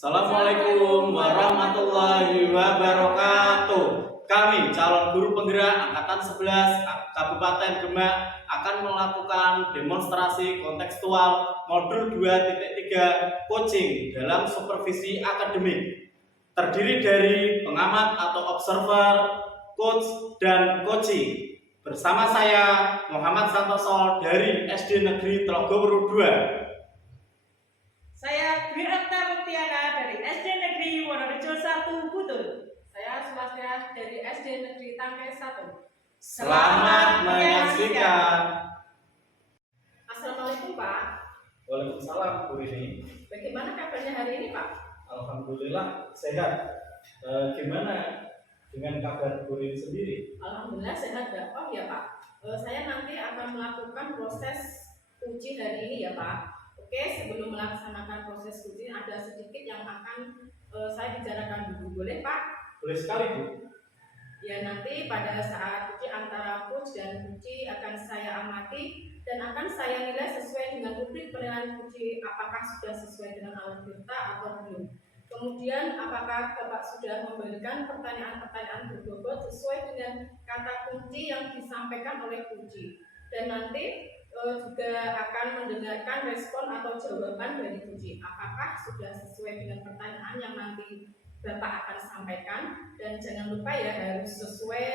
Assalamualaikum warahmatullahi wabarakatuh. Kami calon guru penggerak Angkatan 11 Kabupaten Demak akan melakukan demonstrasi kontekstual modul 2.3 coaching dalam supervisi akademik. Terdiri dari pengamat atau observer, coach, dan coaching. Bersama saya Muhammad Santoso dari SD Negeri Telogowuru 2. Saya Dwi Akta Muktiana dari SD Negeri Wonorejo 1 Butul. Saya Sulastia dari SD Negeri Tangke 1. Selamat menyaksikan. Assalamualaikum Pak. Waalaikumsalam Bu Rini. Bagaimana kabarnya hari ini Pak? Alhamdulillah sehat. Gimana dengan kabar Bu Rini sendiri? Alhamdulillah sehat Pak. Oh ya Pak, saya nanti akan melakukan proses uji hari ini ya Pak. Oke, sebelum melaksanakan proses uji ada sedikit yang akan saya bicarakan dulu, boleh Pak? Boleh sekali Bu. Ya, nanti pada saat uji antara coach dan uji akan saya amati dan akan saya nilai sesuai dengan rubrik penilaian uji, apakah sudah sesuai dengan alat kita atau belum. Kemudian apakah Bapak sudah memberikan pertanyaan-pertanyaan berbobot sesuai dengan kata kunci yang disampaikan oleh uji. Dan nanti juga akan mendengarkan respon atau jawaban dari uji. Apakah sudah sesuai dengan pertanyaan yang nanti Bapak akan sampaikan, dan jangan lupa ya harus sesuai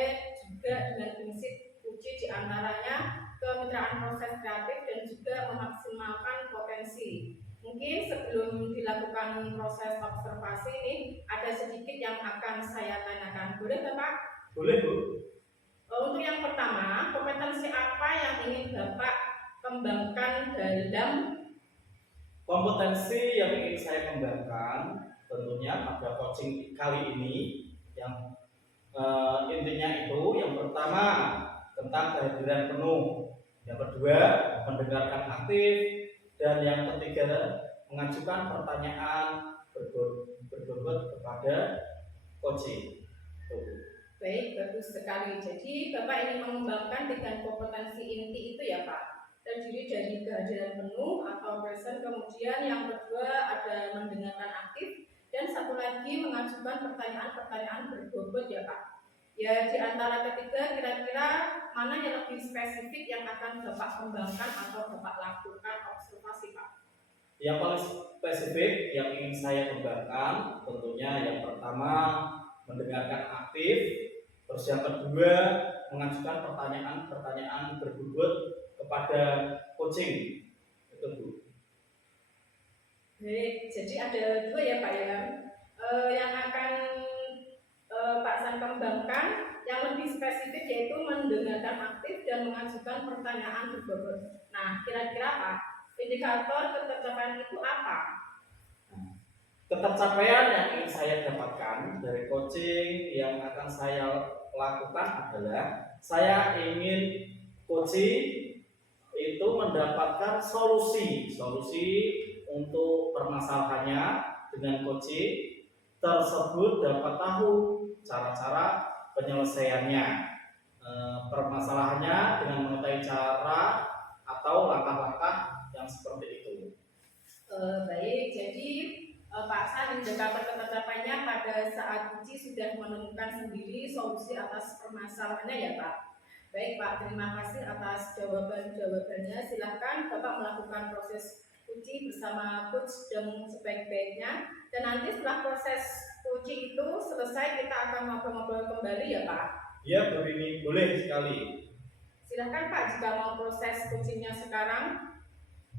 juga dengan prinsip uji, diantaranya kemitraan proses kreatif dan juga memaksimalkan potensi. Mungkin sebelum dilakukan proses observasi ini ada sedikit yang akan saya tanyakan, boleh Bapak? Boleh Bu. Untuk yang pertama, kompetensi apa yang ingin Bapak kembangkan dalam Kompetensi yang ingin saya kembangkan tentunya pada coaching kali ini yang intinya itu yang pertama tentang kehadiran penuh, yang kedua mendengarkan aktif, dan yang ketiga mengajukan pertanyaan berbobot kepada coaching. Baik, bagus sekali. Jadi Bapak ingin mengembangkan dengan kompetensi inti itu ya Pak. Terdiri dari kehadiran penuh atau present, kemudian yang kedua ada mendengarkan aktif, dan satu lagi mengajukan pertanyaan-pertanyaan berbobot ya Pak. Ya, di antara ketiga kira-kira mana yang lebih spesifik yang akan Bapak kembangkan atau Bapak lakukan observasi Pak? Yang paling spesifik yang ingin saya kembangkan tentunya yang pertama mendengarkan aktif, terus yang kedua mengajukan pertanyaan-pertanyaan berbobot kepada coaching. Itu Bu. Baik, jadi ada dua ya Pak ya. Yang akan Pak San kembangkan yang lebih spesifik yaitu mendengarkan aktif dan mengajukan pertanyaan berbobot. Nah, kira-kira Pak, indikator ketercapaian itu apa? Ketercapaian yang ingin saya dapatkan dari coaching yang akan saya lakukan adalah saya ingin coaching itu mendapatkan solusi untuk permasalahannya. Dengan coaching tersebut dapat tahu cara-cara penyelesaiannya, permasalahannya dengan mengetahui cara atau langkah-langkah yang seperti itu. Baik, jadi Pak San, indikator ketercapaiannya pada saat uji sudah menemukan sendiri solusi atas permasalahannya ya Pak. Baik Pak, terima kasih atas jawabannya. Silahkan Bapak melakukan proses uji bersama coach dan sebaik-baiknya. Dan nanti setelah proses uji itu selesai kita akan ngobrol-ngobrol kembali ya Pak. Ya Bu Rini, boleh sekali. Silahkan Pak jika mau proses coachingnya sekarang.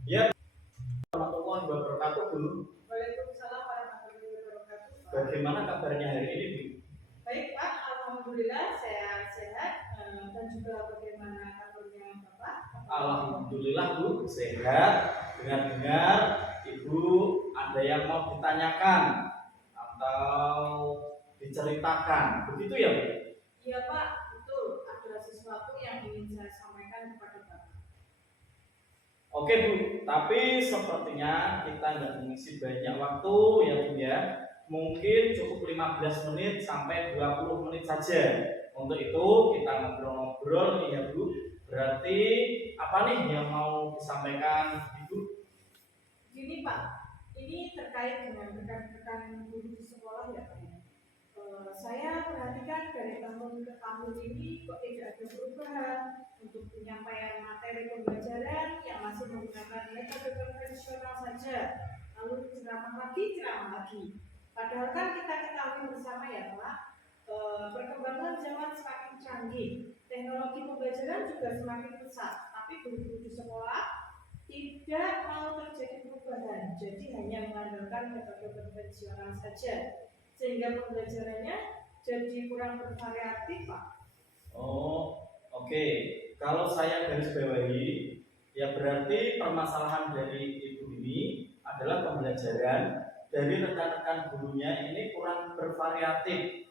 Ya, warahmatullahi wabarakatuh Bu. Waalaikumsalam warahmatullahi wabarakatuh. Bagaimana kabarnya hari ini Bu? Baik Pak, alhamdulillah saya sehat. Dan juga bagaimana kabarnya Bapak? Alhamdulillah Bu, sehat. Dengar-dengar Ibu ada yang mau ditanyakan atau diceritakan, begitu ya Bu? Iya Pak, betul. Ada sesuatu yang ingin saya sampaikan kepada Bapak. Oke Bu, tapi sepertinya kita nggak mengisi banyak waktu ya Bu ya. Mungkin cukup 15 menit sampai 20 menit saja. Untuk itu kita ngobrol-ngobrol nih ya Bu. Berarti apa nih yang mau disampaikan Ibu? Gini Pak, ini terkait dengan rekan-rekan guru di sekolah ya Pak. Saya perhatikan dari tahun ke tahun ini kok tidak ada perubahan untuk penyampaian materi pembelajaran yang masih menggunakan metode konvensional saja, lalu ceramah lagi. Padahal kan kita ketahui bersama ya Pak, perkembangan zaman semakin canggih, teknologi pembelajaran juga semakin pesat, tapi guru-guru di sekolah tidak mau terjadi perubahan, jadi hanya mengandalkan metode konvensional saja, sehingga pembelajarannya jadi kurang bervariatif Pak. Oh, oke. Kalau saya garis bawahi, ya berarti permasalahan dari ibu ini adalah pembelajaran dari rekan-rekan gurunya ini kurang bervariatif.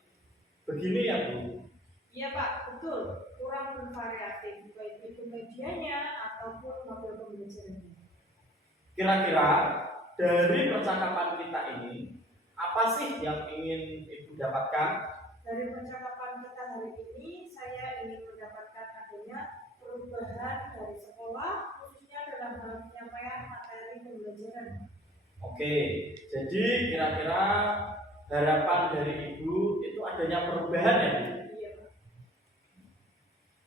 Begini ya Bu? Iya Pak, betul. Kurang bervariatif, baik itu medianya ataupun model pembelajarannya. Kira-kira dari percakapan kita ini, apa sih yang ingin Ibu dapatkan? Dari percakapan kita hari ini, saya ingin mendapatkan adanya perubahan dari sekolah, khususnya dalam hal penyampaian materi pembelajaran. Oke, jadi kira-kira harapan dari Ibu itu adanya perubahan ya Bu? Iya Pak.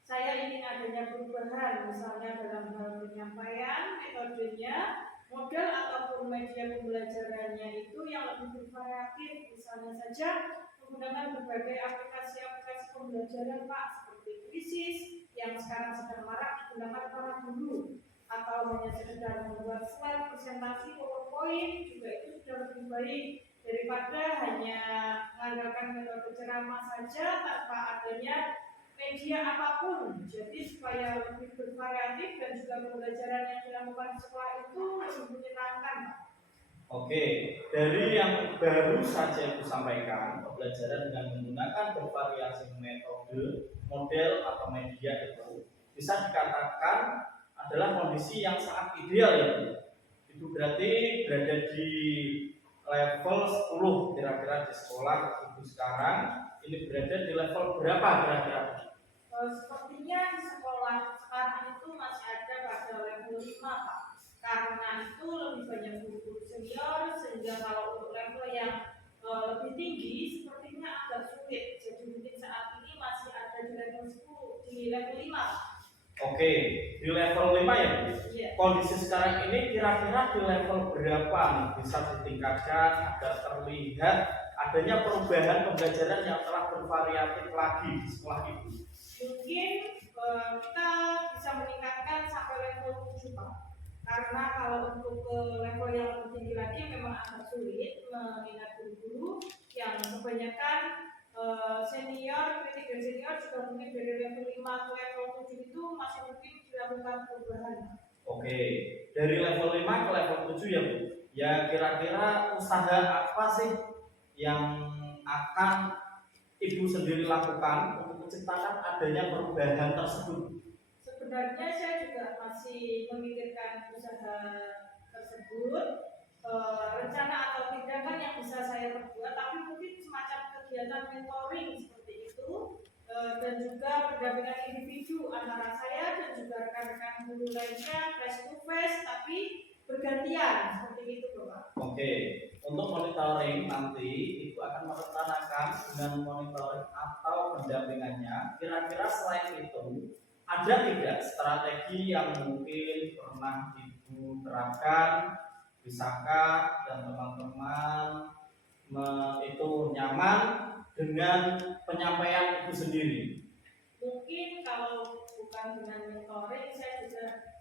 Saya ingin adanya perubahan, misalnya dalam hal penyampaian, metodenya, model ataupun media pembelajarannya itu yang lebih bervariatif, misalnya saja menggunakan berbagai aplikasi-aplikasi pembelajaran Pak, seperti Krisis yang sekarang sedang marak digunakan para guru, atau hanya sekedar membuat slide presentasi PowerPoint juga itu sudah lebih baik daripada hanya mengandalkan metode ceramah saja tanpa adanya media apapun. Jadi supaya lebih bervariatif dan juga pembelajaran yang dilakukan di sekolah itu lebih menyenangkan. Oke, dari yang baru saja Ibu sampaikan, pembelajaran dengan menggunakan bervariasi metode, model atau media itu bisa dikatakan adalah kondisi yang sangat ideal ya Bu. Itu berarti berada di level 10 kira-kira di sekolah Ibu sekarang. Ini berada di level berapa kira-kira? Sepertinya di sekolah sekarang itu masih ada pada level 5 Pak, karena itu lebih banyak guru-guru senior, sehingga kalau untuk level yang lebih tinggi sepertinya agak sulit. Jadi mungkin saat ini masih ada di level 10, di level 5. Oke, di level 5 ya Bu? Iya. Kondisi sekarang ini kira-kira di level berapa nih? Bisa ditingkatkan agar terlihat adanya perubahan pembelajaran yang telah bervariatif lagi di sekolah Ibu. Mungkin kita bisa meningkatkan sampai level 7 Pak, karena kalau untuk ke level yang lebih tinggi lagi memang agak sulit mengingat guru-guru yang kebanyakan senior, kritik dan senior juga mungkin dari level 5 ke level 7 itu masih mungkin dilakukan perubahan. Oke, dari level 5 ke level 7 ya Bu. Ya kira-kira usaha apa sih yang akan Ibu sendiri lakukan untuk menciptakan adanya perubahan tersebut? Sebenarnya saya juga masih memikirkan usaha tersebut, rencana atau tindakan yang bisa saya perbuat, tapi mungkin semacam kegiatan mentoring seperti itu, dan juga pendampingan individu antara saya dan juga rekan-rekan guru lainnya face to face tapi bergantian seperti itu Bapak. Oke, untuk monitoring nanti Ibu akan merencanakan dengan monitoring atau pendampingannya. Kira-kira selain itu ada tidak strategi yang mungkin pernah Ibu terapkan? Bisakah dan teman-teman itu nyaman dengan penyampaian Ibu sendiri? Mungkin kalau bukan dengan mentoring, saya juga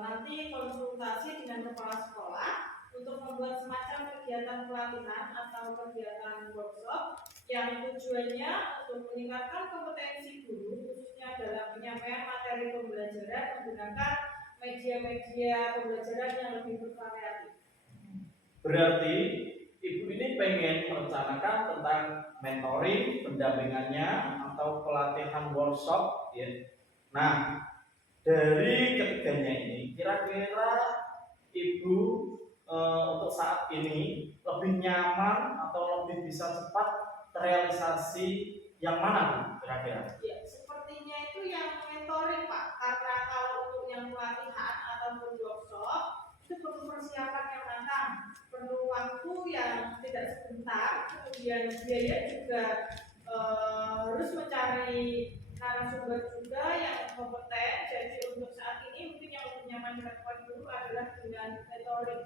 nanti konsultasi dengan kepala sekolah untuk membuat semacam kegiatan pelatihan atau kegiatan workshop yang tujuannya untuk meningkatkan kompetensi guru khususnya dalam penyampaian materi pembelajaran menggunakan media-media pembelajaran yang lebih bervariatif. Berarti Ibu ini pengen merencanakan tentang mentoring, pendampingannya atau pelatihan workshop ya. Nah, dari ketiganya ini kira-kira Ibu untuk saat ini lebih nyaman atau lebih bisa cepat terrealisasi yang mana Bu kira-kira? Ya, sepertinya itu yang mentoring Pak, karena kalau untuk yang pelatihan ataupun workshop itu perlu persiapan yang matang, perlu waktu yang tidak sebentar, kemudian biaya juga harus mencari narasumber juga yang kompeten. Jadi untuk saat ini mungkin yang lebih nyaman dilakukan dulu adalah dengan mentoring.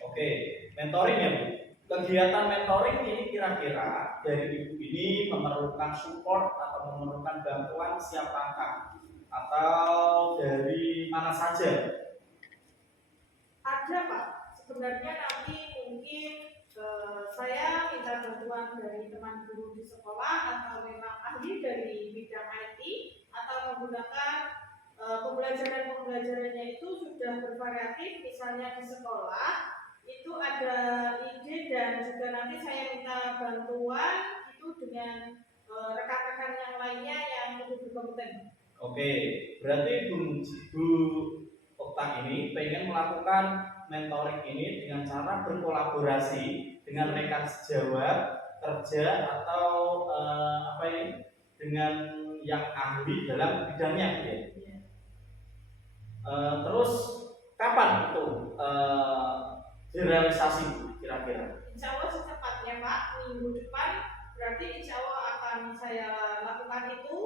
Oke, mentoring ya Bu. Kegiatan mentoring ini kira-kira dari Ibu ini memerlukan support atau memerlukan bantuan siapakah? Atau dari mana saja? Ada Pak, sebenarnya nanti mungkin saya minta bantuan dari teman guru di sekolah atau memang ahli dari bidang IT atau menggunakan pembelajarannya itu sudah bervariatif. Misalnya di sekolah itu ada ide dan juga nanti saya minta bantuan itu dengan rekan-rekan yang lainnya yang lebih berkompeten. Oke, berarti Bu Okta ini pengen melakukan mentoring ini dengan cara berkolaborasi dengan rekan sejawat kerja atau apa ini dengan yang ahli dalam bidangnya gitu ya. Terus kapan itu direalisasi kira-kira? Insya Allah secepatnya Pak, minggu depan berarti insya Allah akan saya lakukan itu.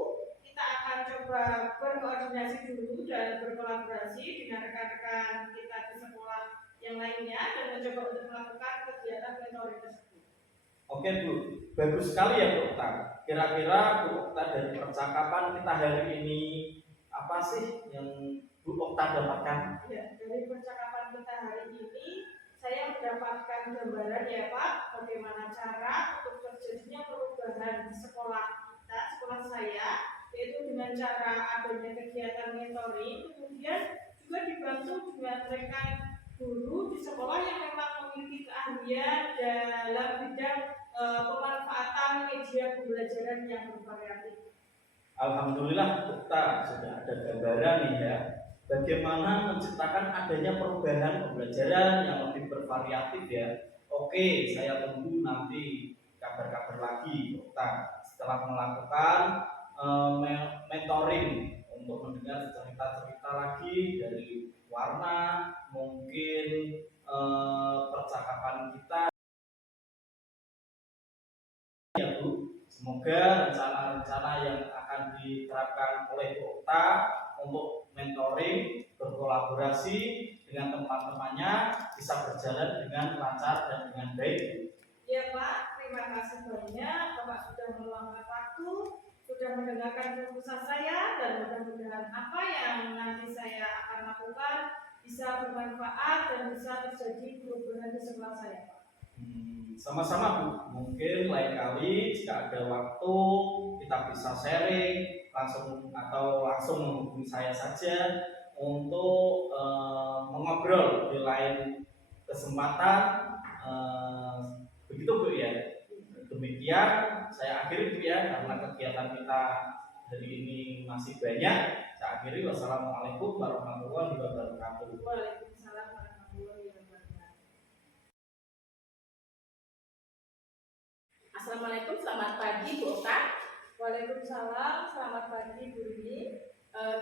Kita akan coba berkoordinasi dulu dan berkolaborasi dengan rekan-rekan kita di sekolah yang lainnya dan mencoba untuk melakukan kegiatan mentoring tersebut. Oke Bu, bagus sekali ya Bu Okta. Kira-kira Bu Okta dari percakapan kita hari ini apa sih yang Bu Okta dapatkan? Ya, dari percakapan kita hari ini saya mendapatkan gambaran ya Pak, bagaimana cara untuk terjadinya perubahan di sekolah kita, sekolah saya, yaitu dengan cara adanya kegiatan mentoring, kemudian juga dibantu dengan rekan guru di sekolah yang memang memiliki keahlian dalam bidang pemanfaatan media pembelajaran yang bervariatif. Alhamdulillah kita sudah ada gambaran nih ya, bagaimana menciptakan adanya perubahan pembelajaran yang lebih bervariatif ya. Oke, saya tunggu nanti kabar-kabar lagi kita setelah melakukan mentoring untuk mendengar cerita-cerita lagi dari Warna, mungkin percakapan kita ya Bu. Semoga rencana-rencana yang akan diterapkan oleh Bu Okta untuk mentoring, berkolaborasi dengan teman-temannya bisa berjalan dengan lancar dan dengan baik. Ya Pak, terima kasih banyak Bapak sudah meluangkan waktu, sudah mendengarkan keputusan saya, dan mudah-mudahan apa yang nanti saya akan lakukan bisa bermanfaat dan bisa terjadi perubahan di sekolah saya Pak. Sama-sama Bu, mungkin lain kali jika ada waktu kita bisa sharing langsung atau langsung menghubungi saya saja untuk mengobrol di lain kesempatan. Begitu Bu ya. Demikian saya akhiri Bu ya, karena kegiatan kita hari ini masih banyak. Saya akhiri, wassalamualaikum warahmatullahi wabarakatuh. Waalaikumsalam warahmatullahi wabarakatuh. Assalamualaikum, selamat pagi Bu Okta. Waalaikumsalam, selamat pagi Bu Rini.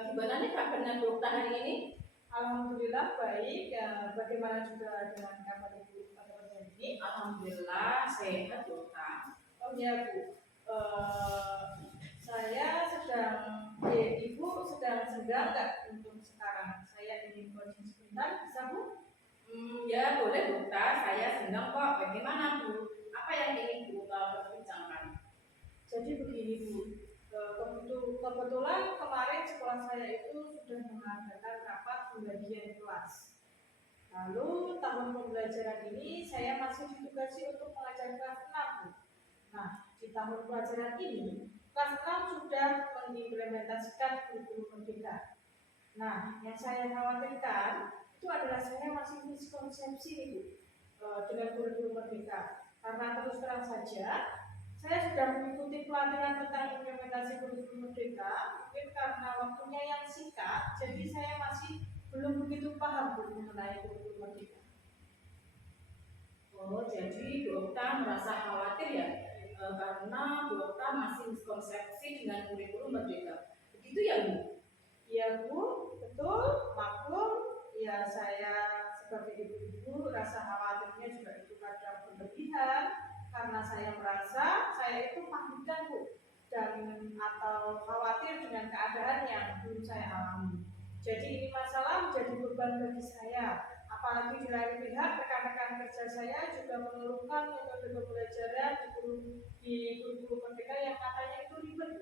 Gimana nih kabarnya Bu Okta hari ini? Alhamdulillah baik. Bagaimana juga dengan kabar Ibu pada hari ini? Alhamdulillah sehat Bu Okta. Oh ya Bu, saya sedang, Ibu sedang senggang nggak untuk sekarang? Saya ingin coaching sebentar, bisa Bu? Ya boleh Bu Okta, saya senggang kok. Bagaimana Bu? Apa yang ingin Bu Okta perbincangkan? Jadi begini Bu, kebetulan kemarin sekolah saya itu sudah mengadakan rapat pembagian kelas. Lalu tahun pembelajaran ini saya masih ditugasi untuk mengajar kelas 6 Bu. Nah, di tahun pelajaran ini kelas 6 sudah mengimplementasikan kurikulum merdeka. Nah, yang saya khawatirkan itu adalah saya masih miskonsepsi nih Bu dengan kurikulum merdeka. Karena terus terang saja saya sudah mengikuti pelatihan tentang implementasi kurikulum merdeka, mungkin karena waktunya yang singkat, jadi saya masih belum begitu paham Bu mengenai kurikulum merdeka. Oh, jadi Bu Okta merasa khawatir ya, karena Bu Okta masih miskonsepsi dengan kurikulum merdeka. Begitu ya Bu? Iya Bu, betul, maklum. Ya saya sebagai ibu-ibu rasa khawatirnya juga itu kadang berlebihan karena saya merasa saya itu panik Bu dan atau khawatir dengan keadaan yang belum saya alami. Jadi ini masalah menjadi beban bagi saya. Apalagi di lain pihak rekan-rekan kerja saya juga mengeluhkan metode pembelajaran di guru-guru merdeka yang katanya itu ribet.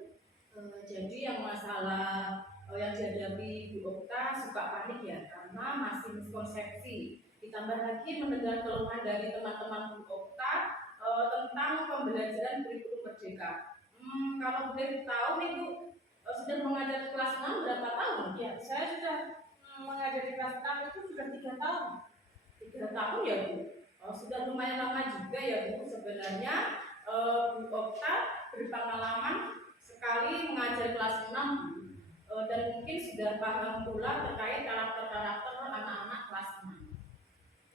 Jadi yang masalah yang dihadapi Bu Okta suka panik ya karena masih miskonsepsi. Ditambah lagi mendengar keluhan dari teman-teman Bu Okta tentang pembelajaran kurikulum merdeka. Kalau boleh tahu nih Bu, sudah mengajar kelas 6 berapa tahun? Ya, saya sudah mengajar di kelas 6 itu sudah 3 tahun. 3 tahun ya Bu. Sudah lumayan lama juga ya Bu. Sebenarnya Bu Okta berpengalaman sekali mengajar kelas 6 dan mungkin sudah paham pula terkait karakter-karakter anak-anak kelas 6.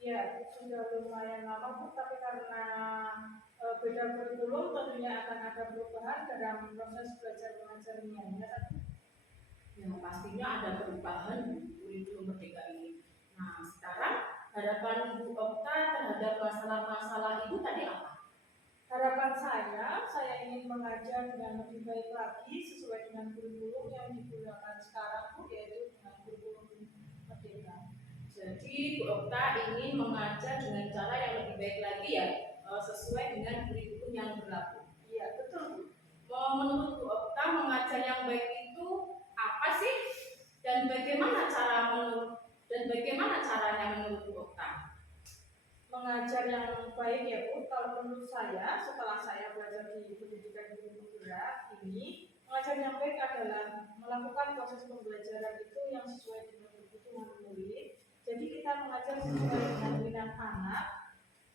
Ya, sudah lumayan lama Bu, tapi karena beda kurikulum tentunya akan ada perubahan dalam proses belajar mengajarnya. Ya, pastinya ada perubahan di kurikulum merdeka ini. Nah, sekarang harapan Ibu Okta terhadap masalah-masalah itu tadi apa? Harapan saya ingin mengajar dengan lebih baik lagi sesuai dengan kurikulum yang digunakan sekarang Bu, yaitu dengan kurikulum merdeka. Jadi Bu Okta ingin mengajar dengan cara yang lebih baik lagi ya, sesuai dengan kurikulum yang berlaku. Iya, betul Bu. Menurut Bu Okta mengajar yang baik itu apa sih? Dan bagaimana caranya menurut Bu Okta? Mengajar yang baik ya Bu, kalau menurut saya setelah saya belajar di pendidikan guru penggerak ini, mengajar yang baik adalah melakukan proses pembelajaran itu yang sesuai dengan kebutuhan murid. Jadi kita mengajar sesuai dengan minat anak,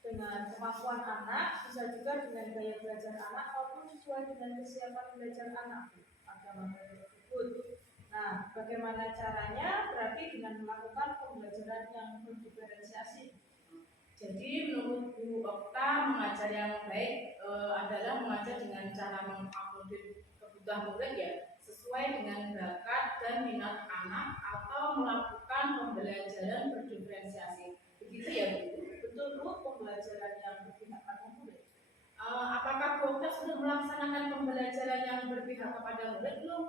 dengan kemampuan anak, bisa juga dengan gaya belajar anak maupun sesuai dengan kesiapan belajar anak pada materi tersebut. Nah, bagaimana caranya? Berarti dengan melakukan pembelajaran yang berdiferensiasi. Jadi menurut Bu Okta mengajar yang baik adalah mengajar dengan cara mengakomodir kebutuhan murid ya, sesuai dengan bakat dan minat anak atau melakukan pembelajaran berdiferensiasi. Begitu ya Bu? Betul Bu, pembelajaran yang berpihak pada murid. Apakah Bu Okta sudah melaksanakan pembelajaran yang berpihak kepada murid belum?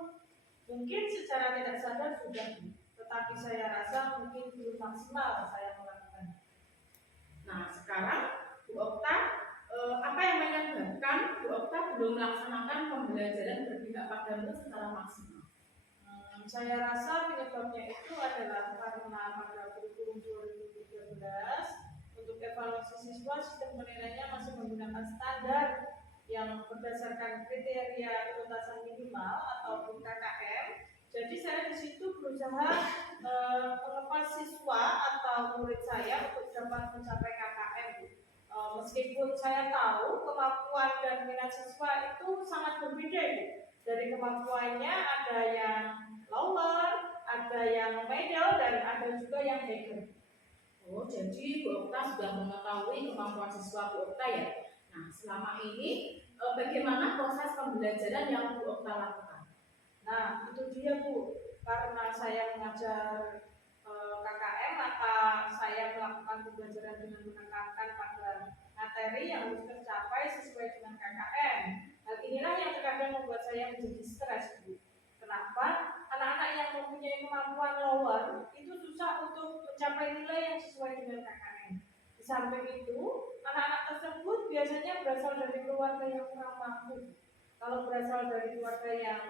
Mungkin secara tidak sadar sudah, tetapi saya rasa mungkin belum maksimal saya melakukan. Nah, sekarang Bu Okta, apa yang menyebabkan Bu Okta belum melaksanakan pembelajaran berpihak pada murid secara maksimal? Saya rasa penyebabnya itu adalah karena pada kurikulum 2013 untuk evaluasi siswa sistem penilaiannya masih menggunakan standar yang berdasarkan kriteria tuntutan minimal ataupun KKM. Jadi saya di situ berusaha melepas siswa atau murid saya untuk dapat mencapai KKM. Meskipun saya tahu kemampuan dan minat siswa itu sangat berbeda Bu. Dari kemampuannya ada yang lower, ada yang middle, dan ada juga yang higher. Oh, jadi Bu Okta sudah mengetahui kemampuan siswa Bu Okta ya. Nah, selama ini bagaimana proses pembelajaran yang Bu Okta lakukan? Nah, itu dia Bu. Karena saya mengajar KKM, maka saya melakukan pembelajaran dengan menekankan pada materi yang harus tercapai sesuai dengan KKM. Hal inilah yang terkadang membuat saya menjadi stres Bu. Kenapa? Anak-anak yang mempunyai kemampuan lower itu susah untuk mencapai nilai yang sesuai dengan KKM. Di samping itu, anak-anak tersebut biasanya berasal dari keluarga yang kurang mampu. Kalau berasal dari keluarga yang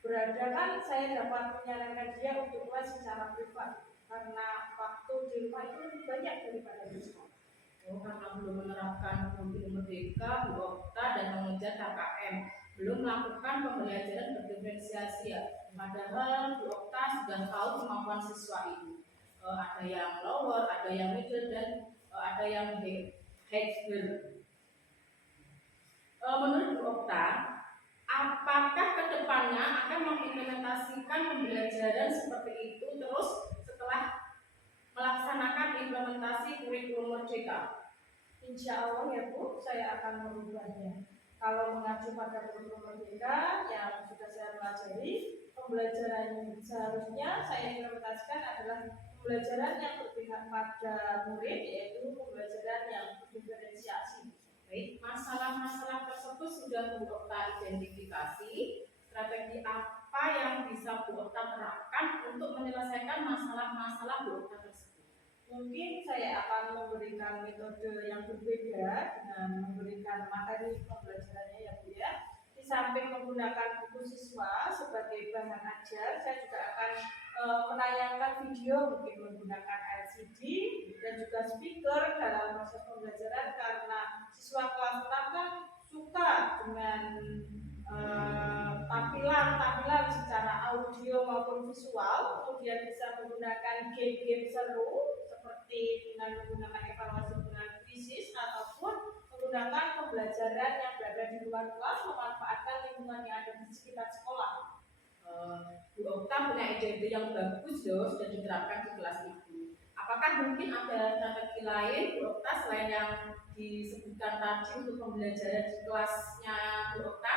berada kan, saya dapat menyarankan dia untuk les secara privat karena waktu di rumah itu lebih banyak daripada di sekolah. Oh, karena belum menerapkan kurikulum merdeka, Bu Okta dan mengejar KKM, belum melakukan pembelajaran berdiferensiasi ya. Padahal Bu Okta sudah tahu kemampuan siswa itu. Ada yang lower, ada yang middle, dan ada yang higher. Menurut Bu Okta, apakah kedepannya akan mengimplementasikan pembelajaran seperti itu terus setelah melaksanakan implementasi kurikulum merdeka? Insya Allah ya Bu, saya akan merubahnya. Kalau mengacu pada kurikulum merdeka yang sudah saya pelajari, pembelajaran seharusnya saya implementasikan adalah pembelajaran yang berpihak pada murid, yaitu pembelajaran yang berdiferensiasi. Baik, masalah-masalah tersebut sudah Bu Okta identifikasi. Strategi apa yang bisa Bu Okta terapkan untuk menyelesaikan masalah-masalah Bu Okta tersebut? Mungkin saya akan memberikan metode yang berbeda dengan memberikan materi pembelajarannya ya Bu ya. Di samping menggunakan buku siswa sebagai bahan ajar, saya juga akan menayangkan video mungkin menggunakan LCD dan juga speaker dalam proses pembelajaran, karena siswa kelas 6 kan suka dengan tampilan secara audio maupun visual, kemudian bisa menggunakan game-game seru seperti dengan menggunakan evaluasi dengan krisis ataupun menggunakan pembelajaran yang berada di luar kelas, memanfaatkan lingkungan yang ada di sekitar sekolah. Bu Okta punya ide yang bagus loh, sudah diterapkan di kelas itu. Apakah mungkin ada strategi lain Bu Okta selain yang disebutkan tadi untuk pembelajaran di kelasnya Bu Okta?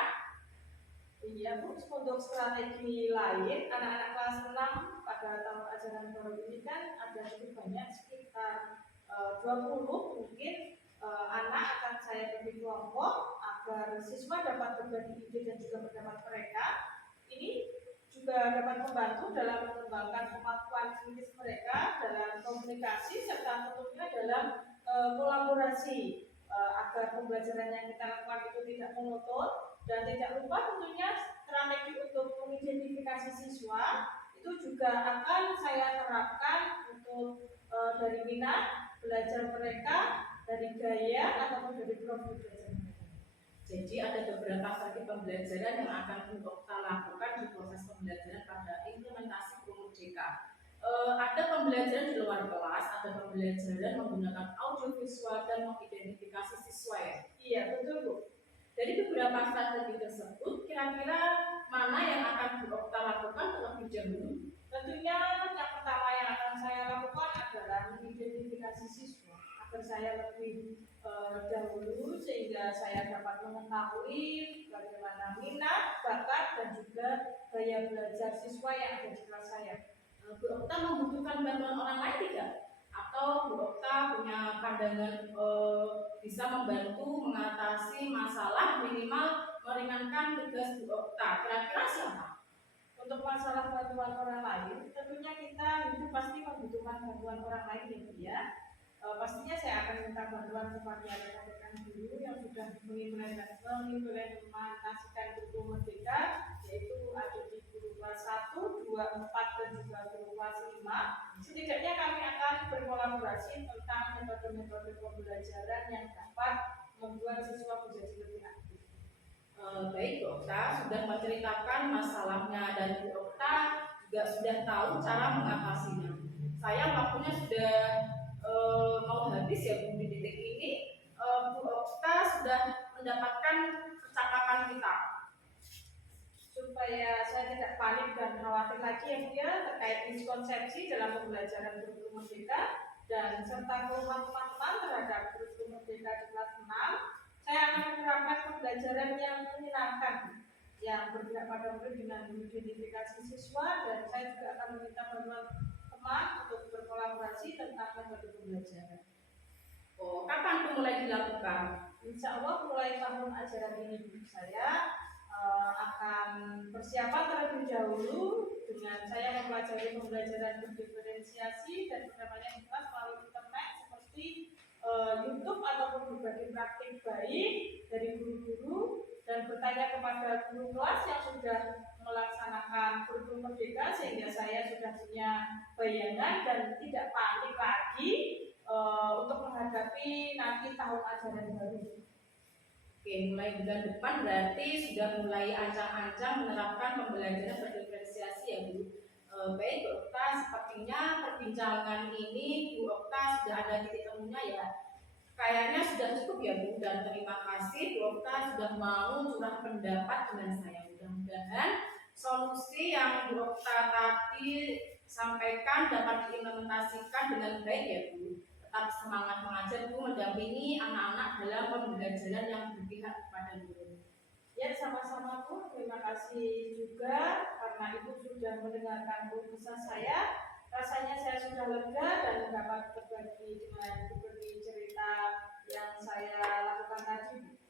Iya Bu, untuk strategi lain anak-anak kelas 6 pada tahun ajaran baru ini kan ada cukup banyak, sekitar 20 mungkin anak akan saya bagi kelompok agar siswa dapat berbagi ide dan juga pendapat mereka. Ini juga dapat membantu dalam mengembangkan kemampuan kritis mereka dalam komunikasi serta tentunya dalam kolaborasi agar pembelajaran yang kita lakukan itu tidak monoton. Dan tidak lupa tentunya strategi untuk mengidentifikasi siswa itu juga akan saya terapkan untuk dari minat belajar mereka, dari gaya ataupun dari profil belajar mereka. Jadi ada beberapa strategi pembelajaran yang akan Bu Okta lakukan di proses pembelajaran pada implementasi Guru Merdeka. Ada pembelajaran di luar kelas, ada pembelajaran menggunakan audiovisual dan mengidentifikasi siswa ya. Iya betul Bu. Dari beberapa strategi tersebut, kira-kira mana yang akan Bu Okta lakukan terlebih dahulu? Tentunya yang pertama yang akan saya lakukan adalah mengidentifikasi siswa agar saya lebih dahulu sehingga saya dapat mengetahui bagaimana minat, bakat dan juga gaya belajar siswa yang ada di kelas saya. Bu Okta membutuhkan bantuan orang lain tidak? Atau Bu Okta punya pandangan bisa membantu mengatasi masalah, minimal meringankan tugas Bu Okta? Kira-kira siapa? Untuk masalah bantuan orang lain, tentunya kita hidup pasti membutuhkan bantuan orang lain ya. Pastinya saya akan minta bantuan kepada rekan-rekan guru yang sudah mengimplementasikan Guru Merdeka, yaitu ada di guru kelas 1, 2, 4 dan juga guru kelas 5. Setidaknya kami akan berkolaborasi tentang metode-metode pembelajaran yang dapat membuat siswa menjadi lebih aktif. Baik, Bu Okta sudah menceritakan masalahnya dan Bu Okta juga sudah tahu cara mengatasinya. Saya waktunya sudah mau habis ya Bu di titik ini. Bu Okta sudah mendapatkan percakapan kita. Supaya saya tidak panik dan khawatir lagi ya Bu ya terkait miskonsepsi dalam pembelajaran Guru Merdeka dan serta keluhan teman-teman terhadap Guru Merdeka di kelas 6, saya akan menerapkan pembelajaran yang menyenangkan yang bergerak pada murid dengan mengidentifikasi siswa, dan saya juga akan meminta bantuan teman untuk berkolaborasi tentang metode pembelajaran. Oh, kapan itu mulai dilakukan? Insya Allah mulai tahun ajaran ini saya akan persiapan terlebih dahulu dengan saya mempelajari pembelajaran berdiferensiasi dan pendapatnya di kelas melalui internet seperti YouTube ataupun berbagai praktik baik dari guru-guru dan bertanya kepada guru kelas yang sudah melaksanakan kurikulum Merdeka sehingga saya sudah punya bayangan dan tidak panik lagi untuk menghadapi nanti tahun ajaran baru. Oke, mulai bulan depan berarti sudah mulai ancang-ancang menerapkan pembelajaran berdiferensiasi ya Bu. Baik Bu Okta, sepertinya perbincangan ini Bu Okta sudah ada titik temunya ya. Kayaknya sudah cukup ya Bu, dan terima kasih Bu Okta sudah mau curah pendapat dengan saya. Mudah-mudahan solusi yang Bu Okta tadi sampaikan dapat diimplementasikan dengan baik ya Bu. Tetap semangat mengajar Bu, mendampingi anak-anak dalam pembelajaran yang berpihak kepada guru. Ya sama-sama Bu, terima kasih juga karena Ibu sudah mendengarkan keluh kesah saya rasanya saya sudah lega dan dapat berbagi cerita yang saya lakukan tadi.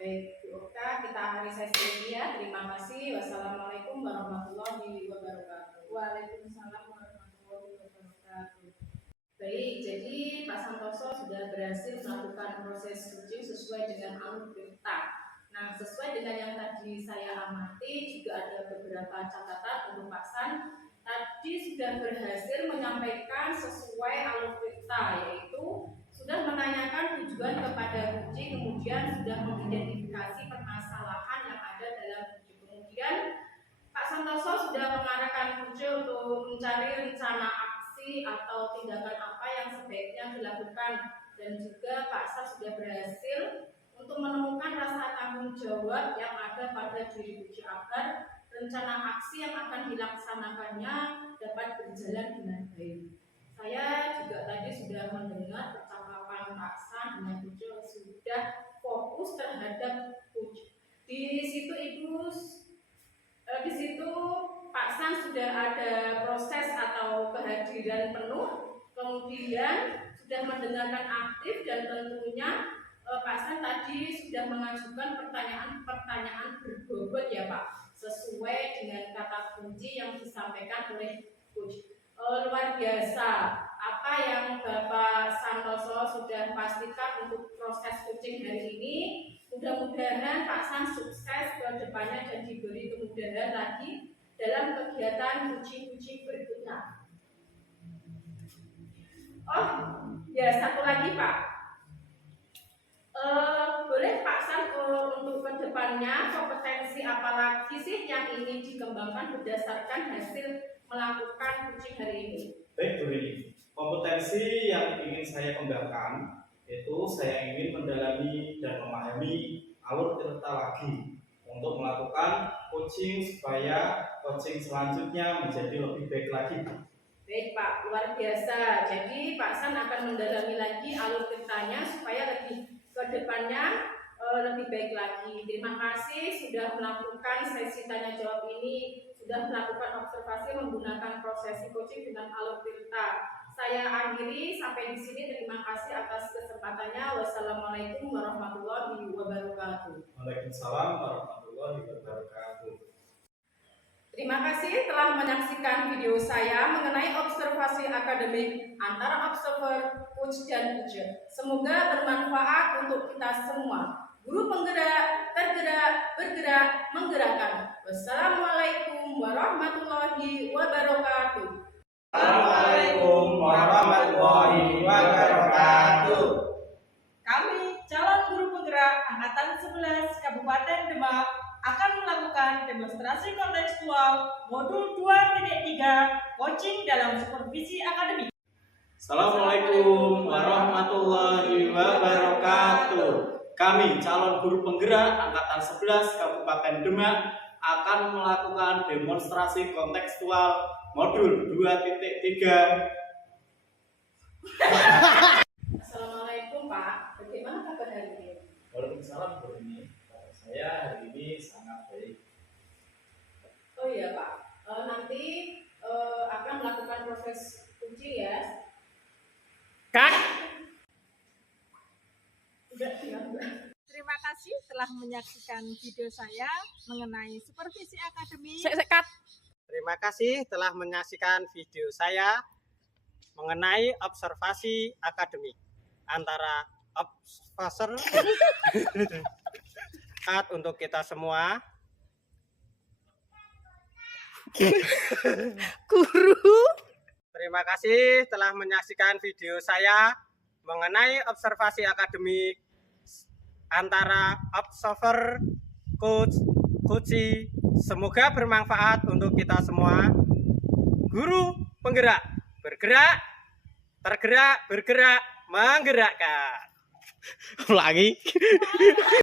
Baik, Bu Okta, kita akhiri sesi ini ya. Terima kasih. Wassalamualaikum warahmatullahi wabarakatuh. Waalaikumsalam warahmatullahi wabarakatuh. Baik, jadi Pak Santoso sudah berhasil melakukan proses coaching sesuai dengan alur perintah. Nah, sesuai dengan yang tadi saya amati, juga ada beberapa catatan untuk Pak San. Tadi sudah berhasil menyampaikan sesuai alur perintah, yaitu sudah menanyakan tujuan kepada kucing, kemudian sudah mengidentifikasi permasalahan yang ada dalam kucing. Kemudian Pak Santoso sudah mengarahkan kucing untuk mencari rencana aksi atau tindakan apa yang sebaiknya dilakukan, dan juga Pak San sudah berhasil untuk menemukan rasa tanggung jawab yang ada pada diri kucing agar rencana aksi yang akan dilaksanakannya dapat berjalan dengan baik. Saya juga tadi sudah mendengar percakapan Pak San dengan kucing sudah fokus terhadap kucing. Di situ Pak San sudah ada proses atau kehadiran penuh, kemudian sudah mendengarkan aktif, dan tentunya Pak San tadi sudah mengajukan pertanyaan berbobot ya Pak, sesuai dengan kata kunci yang disampaikan oleh Coach. Luar biasa apa yang Bapak Santoso sudah pastikan untuk proses coaching hari ini. Mudah-mudahan Pak San sukses ke depannya dan diberi kemudahan lagi dalam kegiatan kucing-kucing berikutnya. Oh ya, satu lagi Pak, boleh Pak San untuk kedepannya kompetensi apa lagi sih yang ingin dikembangkan berdasarkan hasil melakukan kucing hari ini? Baik Bu Rini, kompetensi yang ingin saya kembangkan yaitu saya ingin mendalami dan memahami alur cerita lagi untuk melakukan coaching supaya coaching selanjutnya menjadi lebih baik lagi. Baik Pak, luar biasa. Jadi Pak San akan mendalami lagi alur ceritanya supaya lebih ke depannya lebih baik lagi. Terima kasih sudah melakukan sesi tanya jawab ini, sudah melakukan observasi menggunakan prosesi coaching dengan alur cerita. Saya akhiri sampai di sini. Terima kasih atas kesempatannya. Wassalamualaikum warahmatullahi wabarakatuh. Waalaikumsalam warahmatullahi wabarakatuh. Terima kasih telah menyaksikan video saya mengenai observasi akademik antara observer, coach, dan teacher. Semoga bermanfaat untuk kita semua. Guru penggerak, tergerak, bergerak, menggerakkan. Wassalamualaikum warahmatullahi wabarakatuh. Assalamualaikum warahmatullahi wabarakatuh. Kami calon guru penggerak angkatan 11 Kabupaten Demak akan melakukan demonstrasi kontekstual modul 2.3 coaching dalam supervisi akademik. Assalamualaikum warahmatullahi wabarakatuh. Kami calon guru penggerak angkatan 11 Kabupaten Demak akan melakukan demonstrasi kontekstual modul 2.3. Assalamualaikum Pak, bagaimana kabar hari ini? Waalaikumsalam Bu Rini. Saya hari ini sangat baik. Oh iya Pak, nanti akan melakukan proses uji ya. Kak. Terima kasih telah menyaksikan video saya mengenai supervisi akademik. Kat. Terima kasih telah menyaksikan video saya mengenai observasi akademik antara observer untuk kita semua. Guru. Terima kasih telah menyaksikan video saya mengenai observasi akademik antara observer, coach, coachee. Semoga bermanfaat untuk kita semua. Guru penggerak, bergerak, tergerak, bergerak, menggerakkan. Lagi.